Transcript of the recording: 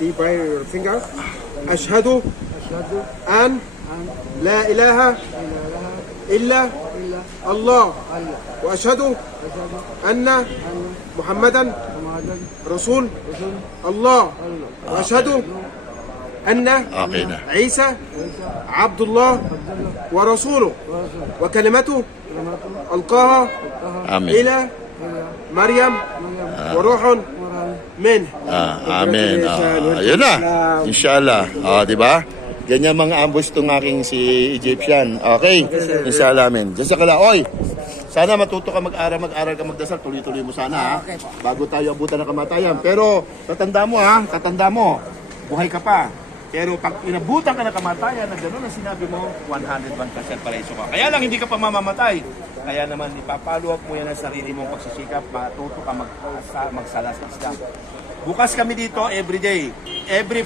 See by your finger. Ashhadu أشهد an أن la ilaha لا إله illa إلا Allah. الله Wa ashhadu أشهد anna أن Muhammadan محمدا Rasul رسول Allah. الله Wa ashhadu anna Okay na. Isa عيسى Abdullah عبد الله wa rasuluh ورسوله wa kalimatuh كلمته alqaha ألقاها Amen. ila إلى Maryam مريم wa ruhun ورهن min. Amen. Ayun na. Inshallah. Di ba? Ganyan mga ambush itong aking si Egyptian. Okay? Inshallah, amen. Diyan sa kala. Oy, sana matuto ka mag-aral ka magdasal. Tuloy-tuloy mo sana, ha? Bago tayo abutan ng kamatayan. Pero, tatanda mo, ha? Tatanda mo. Buhay ka pa. Pero pag inabutan ka ng kamatayan, na gano'n ang sinabi mo, 101% paraiso ka. Kaya lang, hindi ka pa mamamatay. Kaya naman, ipapalo up mo yan ang sarili mong pagsisikap. Matuto ka magsalas ng isda. Bukas kami dito every day. Every